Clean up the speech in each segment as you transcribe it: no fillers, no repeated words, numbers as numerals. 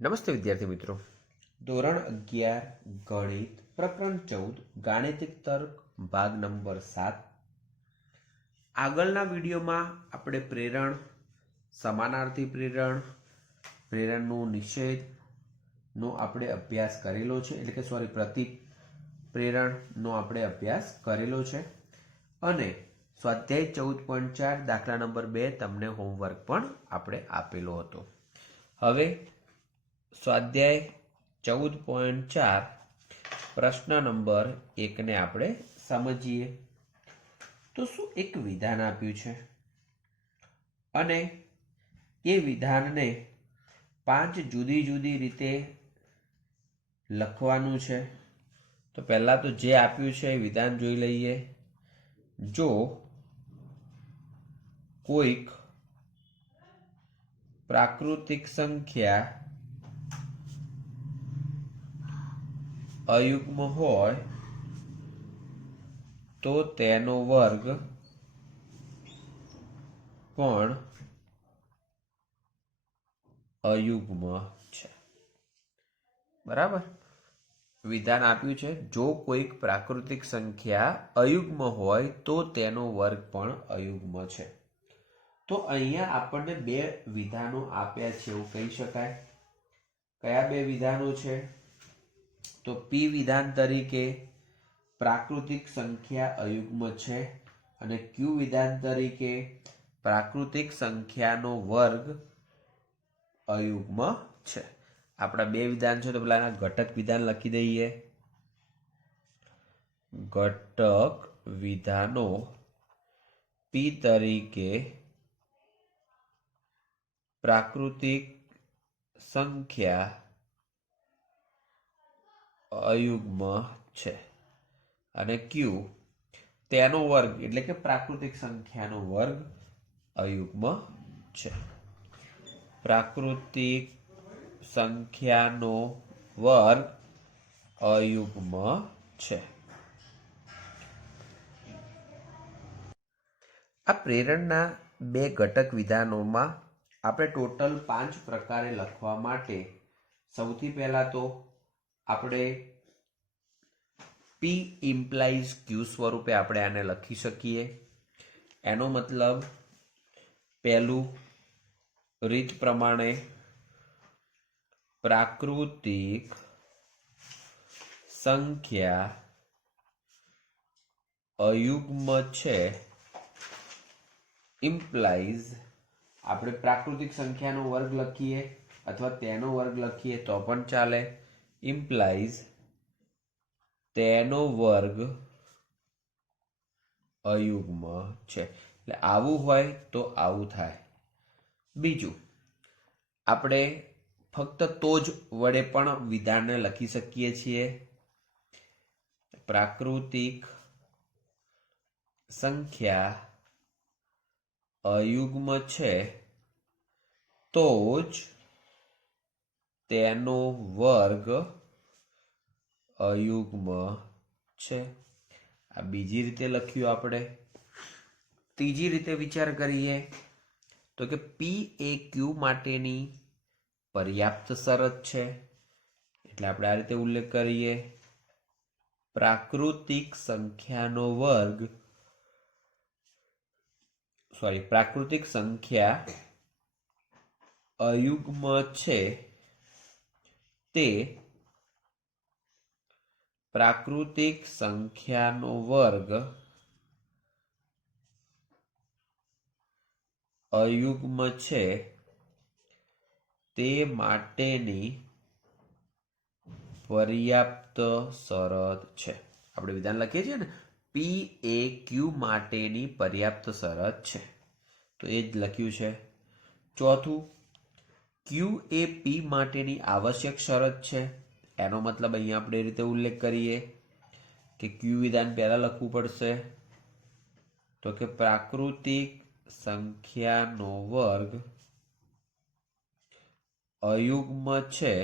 નમસ્તે વિદ્યાર્થી મિત્રો, ધોરણ 11 ગણિત પ્રકરણ 14 ગાણિતિક તર્ક ભાગ નંબર 7. આગળના વિડીયોમાં આપણે પ્રેરણ, સમાનાર્થી પ્રેરણ, પ્રેરણનું નિષેધનો આપણે અભ્યાસ કરેલો છે, એટલે કે પ્રતિક પ્રેરણનો આપણે અભ્યાસ કરેલો છે અને સ્વાધ્યાય 14.4 દાખલા નંબર 2 તમને હોમવર્ક પણ આપણે આપેલો હતો. હવે સ્વાધ્યાય 14.4 પ્રશ્ન નંબર 1 ને આપણે સમજીએ. તો શું એક વિધાન આપ્યું છે અને એ વિધાનને 5 જુદી જુદી રીતે લખવાનું છે. તો પહેલા તો જે આપ્યું છે એ વિધાન જોઈ લઈએ. જો કોઈક પ્રાકૃતિક સંખ્યા અયુગ્મ હોય તો તેનો વર્ગ પણ અયુગ્મ છે. બરાબર, વિધાન આપ્યું છે જો કોઈક પ્રાકૃતિક સંખ્યા અયુગ્મ હોય તો તેનો વર્ગ પણ અયુગ્મ છે. તો અહીંયા આપણને બે વિધાનો આપ્યા છે એવું કહી શકાય. કયા બે વિધાનો છે? તો પી વિધાન તરીકે પ્રાકૃતિક સંખ્યા અયુગ્મ છે અને ક્યુ વિધાન તરીકે પ્રાકૃતિક સંખ્યાનો વર્ગ અયુગ્મ છે. આપણા બે વિધાન છે તો પેલા ઘટક વિધાન લખી દઈએ. ઘટક વિધાનો પી તરીકે પ્રાકૃતિક સંખ્યા અયુગ્મ છે અને ક્યુ તેનો વર્ગ એટલે કે પ્રાકૃતિક સંખ્યાનો વર્ગ અયુગ્મ છે. પ્રાકૃતિક સંખ્યાનો વર્ગ અયુગ્મ છે. આ પ્રેરણના બે ઘટક વિધાનોમાં આપણે ટોટલ 5 પ્રકારે લખવા માટે સૌથી પહેલા તો આપણે P ઇમ્પ્લાઇઝ Q સ્વરૂપે આપણે આને લખી શકીએ. એનો મતલબ પહેલું રીત પ્રમાણે પ્રાકૃતિક સંખ્યા અયુગ્મ છે ઇમ્પ્લાઇઝ આપણે પ્રાકૃતિક સંખ્યાનો વર્ગ લખીએ અથવા તેનો વર્ગ લખીએ તો પણ ચાલે. ઇમ્પ્લાઇઝ તેનો વર્ગ અયુગ્મ છે. એટલે આવું હોય તો આવું થાય. બીજું, આપણે ફક્ત તો જ વડે પણ વિધાનને લખી શકીએ છીએ. પ્રાકૃતિક સંખ્યા અયુગ્મ છે તો જ તેનો વર્ગ અયુગ્મ છે. આ બીજી રીતે લખ્યું આપણે. ત્રીજી રીતે વિચાર કરીએ તો કે P એ Q માટેની પર્યાપ્ત શરત છે. એટલે આપણે આ રીતે ઉલ્લેખ કરીએ. પ્રાકૃતિક સંખ્યાનો વર્ગ પ્રાકૃતિક સંખ્યા અયુગ્મ છે તે પ્રાકૃતિક સંખ્યાનો વર્ગ અયુગ્મ છે તે માટેની પર્યાપ્ત શરત છે. આપણે વિધાન લખીએ છીએ ને, P એ Q માટેની પર્યાપ્ત શરત છે, તો એ જ લખ્યું છે. ચોથું, Q એ P માટેની આવશ્યક શરત છે. એનો મતલબ અહીંયા આપણે એ રીતે ઉલ્લેખ કરીએ કે Q વિધાન પહેલા લખવું પડશે. તો કે પ્રાકૃતિક સંખ્યાનો વર્ગ અયુગ્મ છે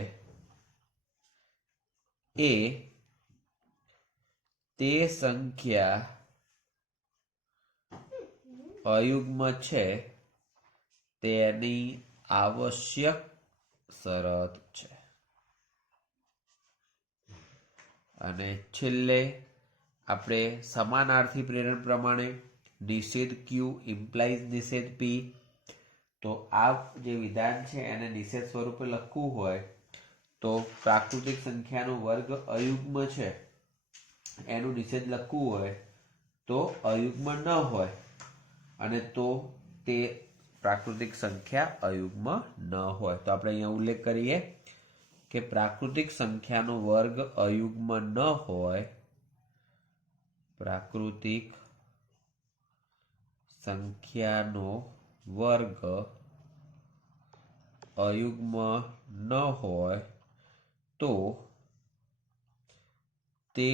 એ તે સંખ્યા અયુગ્મ છે તેની આવશ્યક શરત છે. અને છેલ્લે આપણે સમાનાર્થી પ્રેરણ પ્રમાણે નિષેધ ક્યુ ઇમ્પ્લાઇઝ નિષેધ પી. તો આ જે વિધાન છે એને નિષેધ સ્વરૂપે લખવું હોય તો પ્રાકૃતિક સંખ્યાનો વર્ગ અયુગ્મ છે એનું નિષેધ લખવું હોય તો અયુગ્મ ન હોય અને તો તે પ્રાકૃતિક સંખ્યા અયુગ્મ ન હોય. તો આપણે અહીંયા ઉલ્લેખ કરીએ કે પ્રાકૃતિક સંખ્યાનો વર્ગ અયુગ્મ ન હોય, પ્રાકૃતિક સંખ્યાનો વર્ગ અયુગ્મ ન હોય તો તે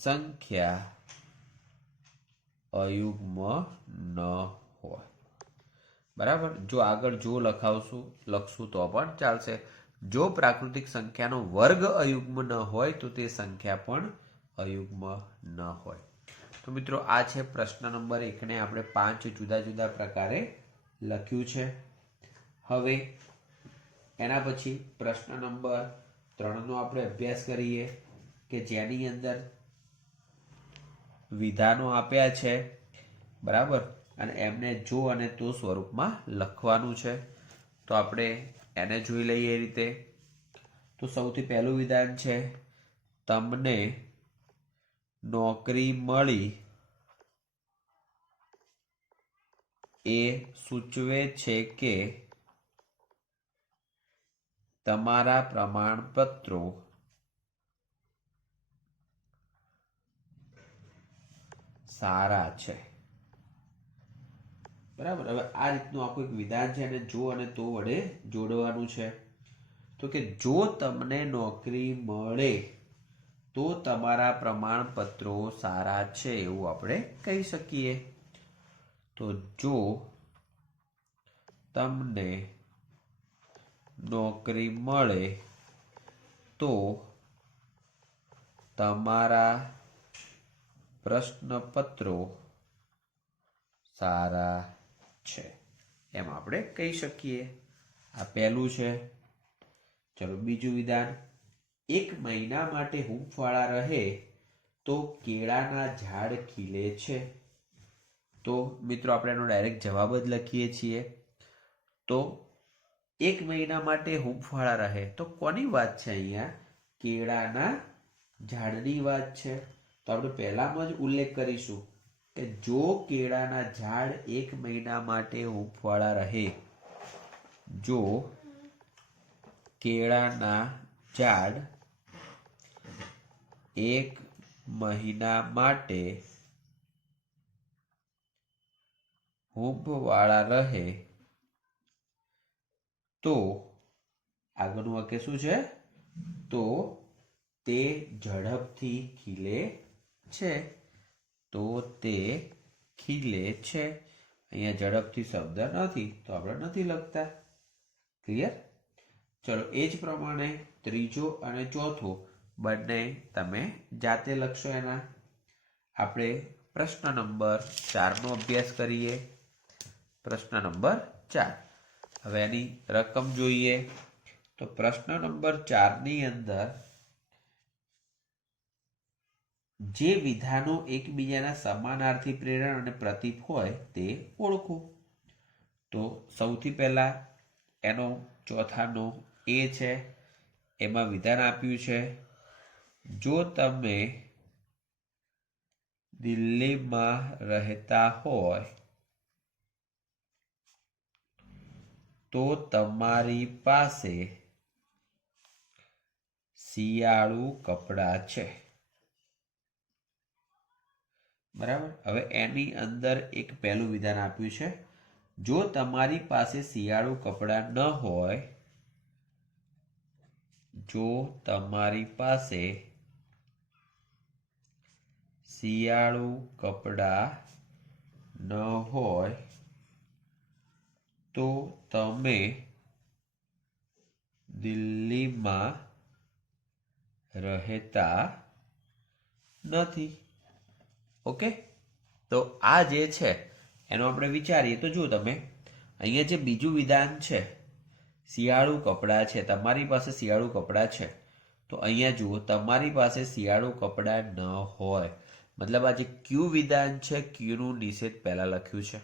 સંખ્યા અયુગ્મ ન હોય. બરાબર. જો આગળ જો લખશું તો પણ ચાલશે. જો પ્રાકૃતિક સંખ્યાનો વર્ગ અયુગ્મ ન હોય તો તે સંખ્યા પણ અયુગ્મ ન હોય. તો મિત્રો આ છે પ્રશ્ન નંબર 1 ને આપણે 5 જુદા જુદા પ્રકારે લખ્યું છે. હવે એના પછી પ્રશ્ન નંબર 3 નો આપણે અભ્યાસ કરીએ કે જેની અંદર વિધાનો આપ્યા છે, બરાબર, અને એમને જો અને તો સ્વરૂપમાં લખવાનું છે. તો આપણે એને જોઈ લઈએ એ રીતે. તો સૌથી પહેલું વિધાન છે તમને નોકરી મળી એ સૂચવે છે કે તમારા પ્રમાણપત્રો સારા છે. બરાબર. હવે આ રીતનું આખું એક વિધાન છે અને જો અને તો વડે જોડવાનું છે. તો કે જો તમને નોકરી મળે તો તમારા પ્રમાણપત્રો સારા છે એવું આપણે કહી શકીએ. તો જો તમને નોકરી મળે તો તમારા પ્રશ્નપત્રો સારા છે એમ આપણે કહી શકીએ. આ પહેલું છે. ચલો બીજું વિધાન, 1 મહિના માટે હૂંફવાળા રહે તો કેળાના ઝાડ ખીલે છે. તો મિત્રો આપણે એનો ડાયરેક્ટ જવાબ જ લખીએ છીએ. તો 1 મહિના માટે હૂંફવાળા રહે તો કોની વાત છે અહીંયા? કેળાના ઝાડની વાત છે. તો આપણે પહેલામાં જ ઉલ્લેખ કરીશું કે જો કેળાના ઝાડ 1 મહિના માટે હૂંફવાળા રહે, જો કેળાના ઝાડ 1 મહિના માટે હૂંફવાળા રહે તો આગળનું વાક્ય શું છે? તો તે ઝડપથી ખીલે છે. તો તે ખીલે છે. અહીંયા ઝડપથી શબ્દ નથી તો આપણે નથી લખતા. ક્લિયર? ચલો એ જ પ્રમાણે ત્રીજો અને ચોથો બંને તમે જાતે લખશો. એના આપણે પ્રશ્ન નંબર 4 નો અભ્યાસ કરીએ. પ્રશ્ન નંબર 4. હવે એની રકમ જોઈએ. તો પ્રશ્ન નંબર 4 ની અંદર જે વિધાનો એકબીજાના સમાનાર્થી પ્રેરણ અને પ્રતીપ હોય તે ઓળખો. તો સૌથી પહેલા એનો ચોથાનો એ છે, એમાં વિધાન આપ્યું છે જો તમે દિલ્હીમાં રહેતા હોય તો તમારી પાસે શિયાળુ કપડાં છે. બરાબર. હવે એની અંદર એક પહેલું વિધાન આપ્યું છે જો તમારી પાસે શિયાળુ કપડાં ન હોય, જો તમારી પાસે શિયાળુ કપડાં ન હોય તો તમે દિલ્હીમાં રહેતા નથી. ઓકે. તો આ જે છે એનો આપણે વિચારીએ તો જો તમે અહીંયા જે બીજું વિધાન છે શિયાળુ કપડાં છે, તમારી પાસે શિયાળુ કપડાં છે, તો અહીંયા જુઓ તમારી પાસે શિયાળુ કપડાં ન હોય, મતલબ આ જે ક્યુ વિધાન છે ક્યુનું નિષેધ પહેલા લખ્યું છે,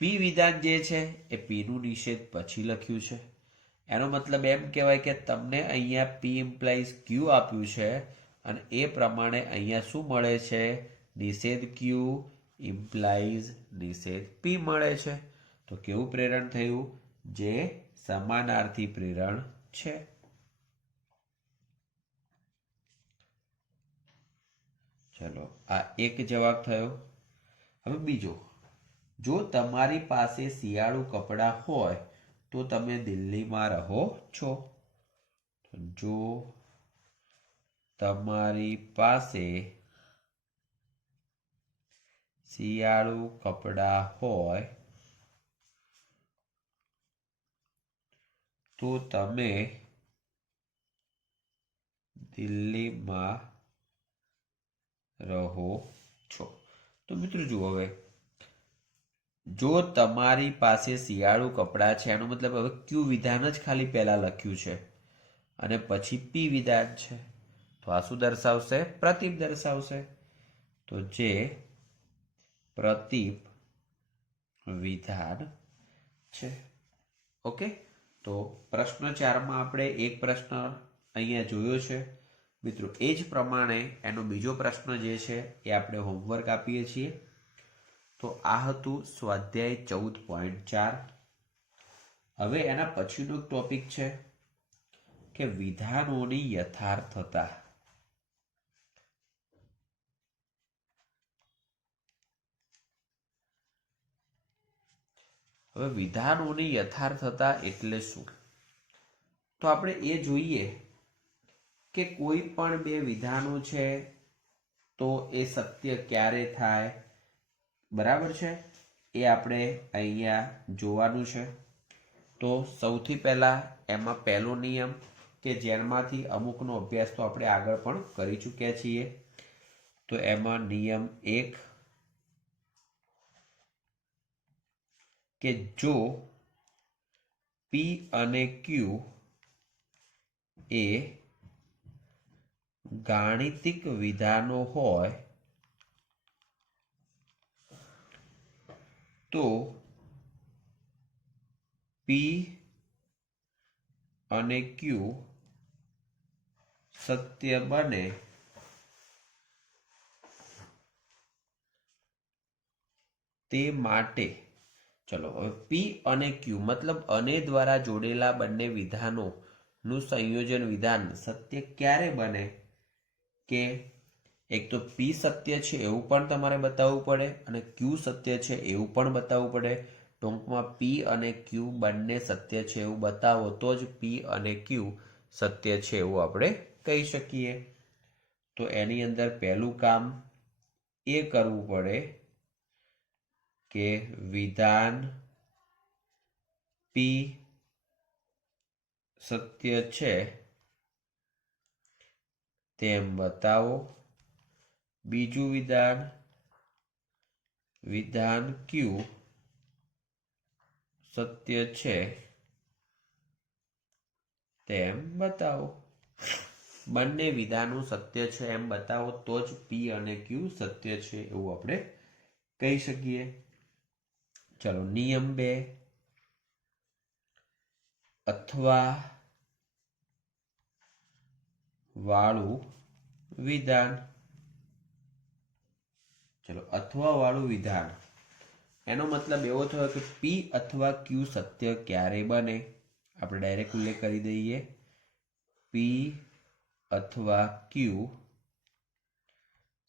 પી વિધાન જે છે એ પીનું નિષેધ પછી લખ્યું છે. એનો મતલબ એમ કહેવાય કે તમને અહીંયા પી ઇમ્પ્લાઇઝ ક્યુ આપ્યું છે અને એ પ્રમાણે અહીંયા શું મળે છે, નિષેધ ક્યુ ઇમ્પ્લાઇઝ નિષેધ પી મળે છે. તો કેવું પ્રેરણ થયું, જે સમાનાર્થી પ્રેરણ છે. ચલો આ એક જવાબ થયો. હવે બીજો, જો તમારી પાસે શિયાળુ કપડાં હોય તો તમે દિલ્હીમાં રહો છો. જો તમારી પાસે શિયાળુ કપડાં હોય તો તમે દિલ્હીમાં રહો છો. તો મિત્રો જુઓ, હવે જો તમારી પાસે શિયાળુ કપડાં છે એનો મતલબ હવે ક્યુ વિધાન જ ખાલી પહેલા લખ્યું છે અને પછી પી વિધાન છે, તો આ શું દર્શાવશે, પ્રતીપ દર્શાવશે. તો જે પ્રતીપ વિધાન છે. ઓકે, તો પ્રશ્ન 4માં આપણે એક પ્રશ્ન અહીંયા જોયો છે મિત્રો. એ જ પ્રમાણે એનો બીજો પ્રશ્ન જે છે એ આપણે હોમવર્ક આપીએ છીએ. તો આ હતું સ્વાધ્યાય 14.4. હવે એના પછીનો ટોપિક છે કે વિધાનોની યથાર્થતા. હવે વિધાનોની યથાર્થતા એટલે શું, તો આપણે એ જોઈએ કે કોઈ પણ બે વિધાનો છે તો એ સત્ય ક્યારે થાય, બરાબર છે, એ આપણે અહીંયા જોવાનું છે. તો સૌથી પહેલા એમાં પહેલો નિયમ કે જેમાંથી અમુકનો અભ્યાસ તો આપણે આગળ પણ કરી ચૂક્યા છીએ. તો એમાં નિયમ 1 કે જો પી અને ક્યુ એ ગાણિતિક વિધાનો હોય તો પી અને ક્યુ સત્ય બને તે માટે, ચલો હવે પી અને ક્યુ મતલબ અને દ્વારા જોડેલા બંને વિધાનોનું સંયોજન વિધાન સત્ય ક્યારે બને, કે એક તો પી સત્ય છે એવું પણ તમારે બતાવવું પડે અને ક્યુ સત્ય છે એવું પણ બતાવવું પડે. ટૂંકમાં પી અને ક્યુ બંને સત્ય છે એવું બતાવો તો જ પી અને ક્યુ સત્ય છે એવું આપણે કહી શકીએ. તો એની અંદર પહેલું કામ એ કરવું પડે કે વિધાન પી સત્ય છે તેમ બતાવો. બીજું વિધાન, વિધાન ક્યુ સત્ય છે તેમ બતાવો. બંને વિધાનો સત્ય છે એમ બતાવો તો જ પી અને ક્યુ સત્ય છે એવું આપણે કહી શકીએ. ચલો નિયમ 2 અથવા વાળું વિધાન. ચલો અથવા વાળું વિધાન એનો મતલબ એવો થયો કે પી અથવા ક્યુ સત્ય ક્યારે બને, આપણે ડાયરેક્ટ ઉલ્લેખ કરી દઈએ, પી અથવા ક્યુ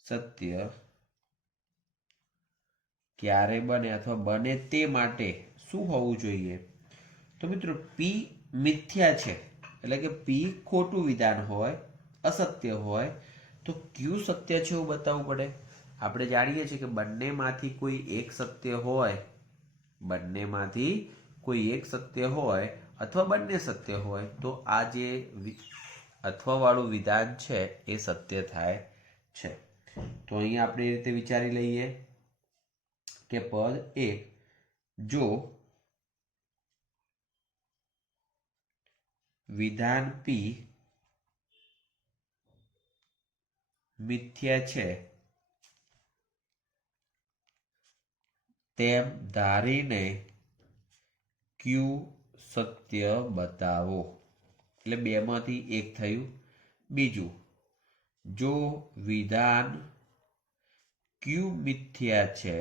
સત્ય ક્યારે બને અથવા બને તે માટે શું હોવું જોઈએ. તો મિત્રો પી મિથ્યા છે એટલે કે પી ખોટું વિધાન હોય, અસત્ય હોય, તો ક્યુ સત્ય છે એવું બતાવવું પડે. આપણે જાણીએ છીએ કે બંનેમાંથી કોઈ એક સત્ય હોય, બંનેમાંથી કોઈ એક સત્ય હોય અથવા બંને સત્ય હોય તો આ જે અથવા વાળું વિધાન છે એ સત્ય થાય છે. તો અહીંયા આપણે એ રીતે વિચારી લઈએ કે પદ 1 જો વિધાન પી મિથ્યા છે તેમ ધારીને ક્યુ સત્ય બતાવો. એટલે બેમાંથી એક થયું. બીજું, જો વિધાન ક્યુ મિથ્યા છે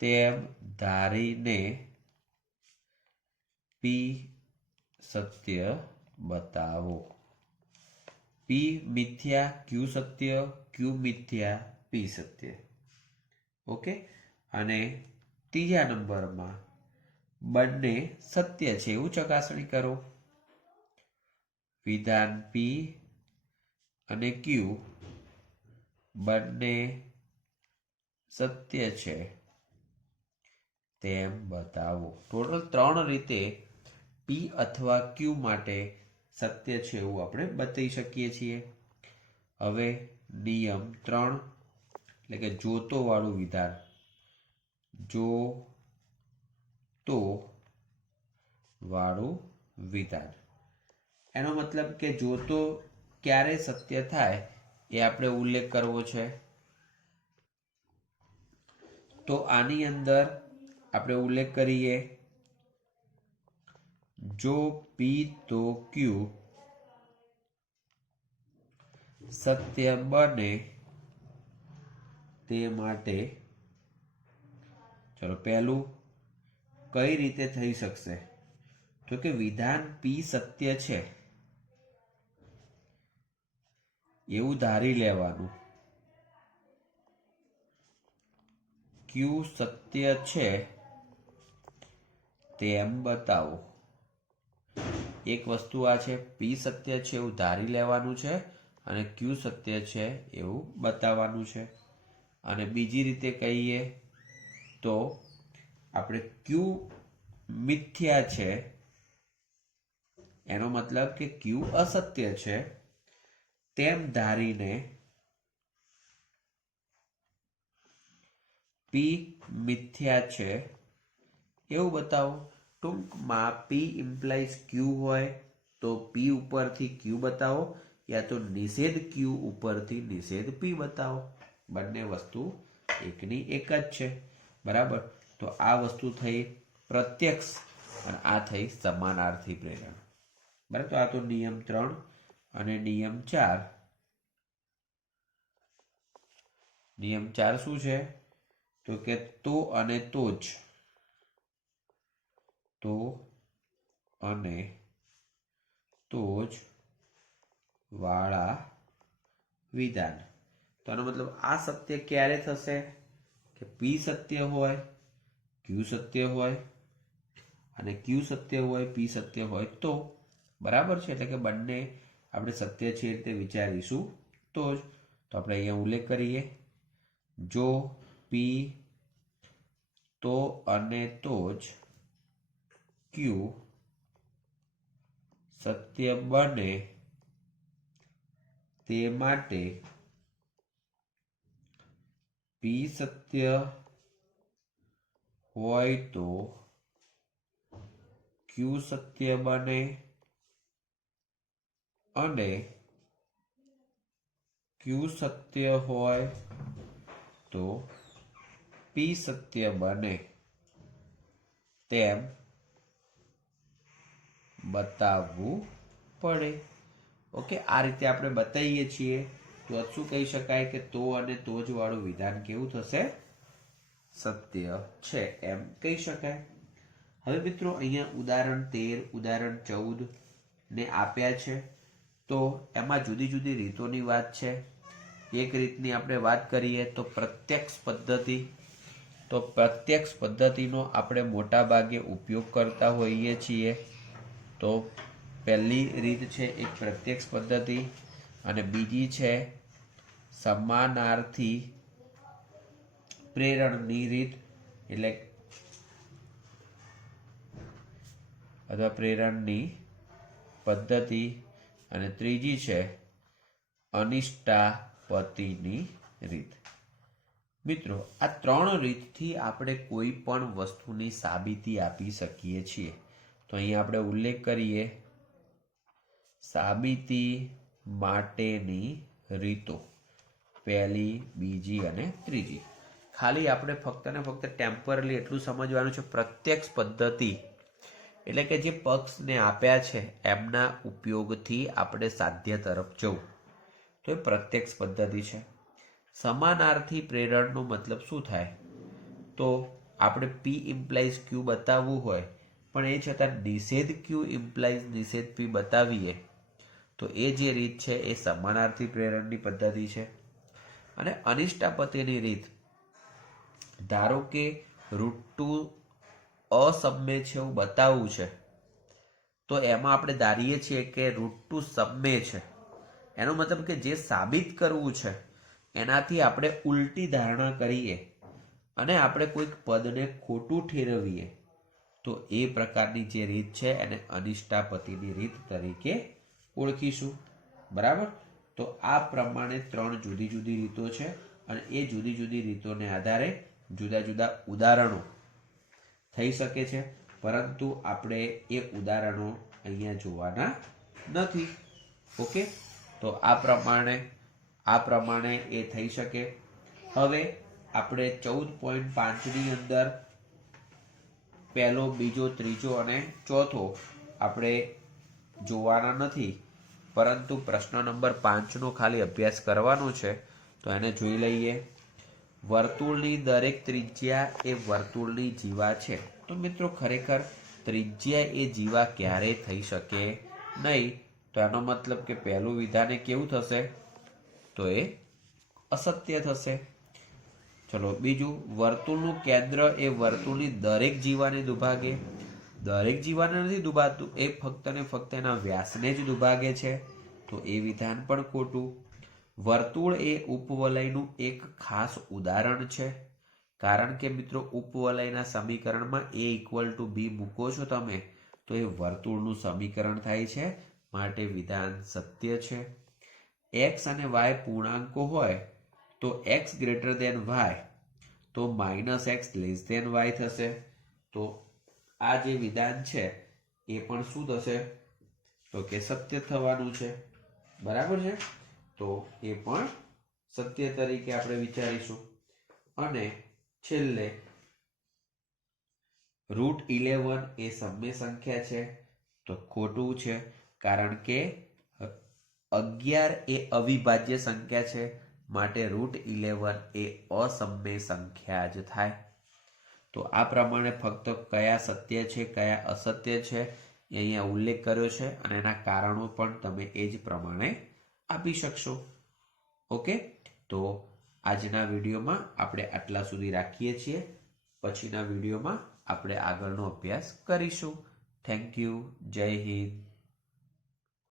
તેમ ધારીને પી સત્ય બતાવો. પી મિથ્યા, ક્યુ સત્ય, ક્યુ મિથ્યા, પી સત્ય. ઓકે. અને ત્રીજા નંબરમાં બંને સત્ય છે એવું ચકાસણી કરો. વિધાન પી અને ક્યુ બંને સત્ય છે તેમ બતાવો. ટોટલ 3 રીતે પી અથવા ક્યુ માટે સત્ય છે એવું આપણે બતાવી શકીએ છીએ. હવે નિયમ 3 એટલે કે જોતો વાળું વિધાન. જો તો વાળું વિધાન, એનો મતલબ કે જોતો ક્યારે સત્ય થાય એ આપણે ઉલ્લેખ કરવો છે. તો આની અંદર આપણે ઉલ્લેખ કરીએ, જો પી તો ક્યુ સત્ય બને તે માટે, ચલો પહેલું કઈ રીતે થઈ શકશે, તો કે વિધાન પી સત્ય છે એવું ધારી લેવાનું, ક્યુ સત્ય છે તેમ બતાવો. એક વસ્તુ આ છે, પી સત્ય છે એવું ધારી લેવાનું છે અને ક્યુ સત્ય છે એવું બતાવવાનું છે. અને બીજી રીતે કહીએ તો આપણે ક્યુ મિથ્યા છે એનો મતલબ કે ક્યુ અસત્ય છે તેમ ધારીને પી મિથ્યા છે એવું બતાવો. ટૂંકમાં પી ઇમ્પ્લાઇઝ ક્યુ હોય તો પી ઉપરથી ક્યુ બતાવો, યા તો નિષેધ ક્યુ ઉપરથી નિષેધ પી બતાવો. બંને વસ્તુ એકની એક જ છે. બરાબર. તો આ વસ્તુ થઈ પ્રત્યક્ષ અને આ થઈ સમાનાર્થી પ્રેરણ. બરાબર. તો આ તો નિયમ 3 અને નિયમ 4. નિયમ 4 શું છે, તો કે તો અને તો જ, તો અને તો જ વાળા વિધાન. તો આનો મતલબ આ સત્ય ક્યારે થશે કે પી સત્ય હોય, ક્યુ સત્ય હોય, અને ક્યુ સત્ય હોય, પી સત્ય હોય તો. બરાબર છે. એટલે કે બંને આપણે સત્ય છે રીતે વિચારીશું તો જ. તો આપણે અહીંયા ઉલ્લેખ કરીએ, જો પી તો અને તો જ ક્યુ સત્ય બને તે માટે પી સત્ય હોય તો ક્યુ સત્ય બને અને ક્યુ સત્ય હોય તો પી સત્ય બને તેમ બતાવવું પડે. ઓકે. આ રીતે આપણે બતાવીએ છીએ તો શું કહી શકાય કે તો અને તો જ વાળું વિધાન કેવું થશે, સત્ય છે એમ કહી શકાય. હવે મિત્રો અહીંયા ઉદાહરણ 13, ઉદાહરણ 14 ને આપ્યા છે. તો એમાં જુદી જુદી રીતોની વાત છે. એક રીતની આપણે વાત કરીએ તો પ્રત્યક્ષ પદ્ધતિ. તો પ્રત્યક્ષ પદ્ધતિનો આપણે મોટા ભાગે ઉપયોગ કરતા હોઈએ છીએ. તો પહેલી રીત છે એક પ્રત્યક્ષ પદ્ધતિ અને બીજી છે સમાનાર્થી પ્રેરણની રીત, એટલે અથવા પ્રેરણની પદ્ધતિ, અને ત્રીજી છે અનિષ્ટાપતિની રીત. મિત્રો આ 3 રીતથી આપણે કોઈ પણ વસ્તુની સાબિતી આપી શકીએ છીએ. તો અહીંયા આપણે ઉલ્લેખ કરીએ સાબિતી માટેની રીતો, પહેલી, બીજી અને ત્રીજી. ખાલી આપણે ફક્ત ને ફક્ત ટેમ્પરરી એટલું સમજવાનું છે, પ્રત્યક્ષ પદ્ધતિ એટલે કે જે પક્ષને આપ્યા છે એમના ઉપયોગથી આપણે સાધ્ય તરફ જવું, તો એ પ્રત્યક્ષ પદ્ધતિ છે. સમાનાર્થી પ્રેરણનો મતલબ શું થાય? તો આપણે P ઇમ્પ્લાઇઝ Q બતાવવું હોય પણ એ છતાં નિષેધ Q ઇમ્પ્લાઇઝ નિષેધ P બતાવીએ તો એ જે રીત છે એ સમાનાર્થી પ્રેરણની પદ્ધતિ છે. અને અનિષ્ટાપતિની રીત, ધારો કે √2 અસમ્ય છે એવું બતાવવું છે તો એમાં આપણે ધારીએ છીએ કે √2 સમ્ય છે. એનો મતલબ કે જે સાબિત કરવું છે એનાથી આપણે ઉલટી ધારણા કરીએ અને આપણે કોઈક પદને ખોટું ઠેરવીએ તો એ પ્રકારની જે રીત છે એને અનિષ્ટાપતિની રીત તરીકે ઓળખીશું. બરાબર? તો આ પ્રમાણે 3 જુદી જુદી રીતો છે અને એ જુદી જુદી રીતોને આધારે જુદા જુદા ઉદાહરણો થઈ શકે છે, પરંતુ આપણે એ ઉદાહરણો અહીંયા જોવાના નથી. ઓકે, તો આ પ્રમાણે એ થઈ શકે. હવે આપણે 14.5 ની અંદર પહેલો, બીજો, ત્રીજો અને ચોથો આપણે જોવાના નથી, પરંતુ પ્રશ્ન નંબર 5નો ખાલી અભ્યાસ કરવાનો છે. તો એને જોઈ લઈએ. વર્તુળની દરેક ત્રિજ્યા એ વર્તુળની જીવા છે. તો મિત્રો ખરેખર ત્રિજ્યા એ જીવા ક્યારેય થઈ શકે નહીં. તો એનો મતલબ કે પહેલું વિધાન એ કેવું થશે? તો એ અસત્ય થશે. ચલો બીજું, વર્તુળનું કેન્દ્ર એ વર્તુળની દરેક જીવાને દુભાગે. દરેક જીવાને નથી દુભાતું, એ ફક્ત ને ફક્ત એના વ્યાસને જ દુભાગે છે. તો એ વિધાન પણ ખોટું. વર્તુળ એ ઉપવલયનું એક ખાસ ઉદાહરણ છે, કારણ કે મિત્રો ઉપવલયના સમીકરણમાં a=b મૂકો છો તમે તો એ વર્તુળનું સમીકરણ થાય છે, માટે વિધાન સત્ય છે. x અને y પૂર્ણાંકો હોય તો x ગ્રેટર દેન y તો -x લેસ દેન y થશે. તો આ જે વિધાન છે એ પણ શું થશે? તો કે સત્ય થવાનું છે. બરાબર છે? તો એ પણ સત્ય તરીકે આપણે વિચારીશું. અને છેલ્લે √11 એ સમ્ય સંખ્યા છે. તો ખોટું છે, કારણ કે 11 એ અવિભાજ્ય સંખ્યા છે, માટે √11 એ અસમ્ય સંખ્યા જ થાય. તો આ પ્રમાણે ફક્ત કયા સત્ય છે કયા અસત્ય છે એ અહીંયા ઉલ્લેખ કર્યો છે અને એના કારણો પણ તમે એ જ પ્રમાણે આપી શકશો. ઓકે, તો આજના વિડીયોમાં આપણે આટલા સુધી રાખીએ છીએ. પછીના વિડીયોમાં આપણે આગળનો અભ્યાસ કરીશું. Thank you. જય હિન્દ.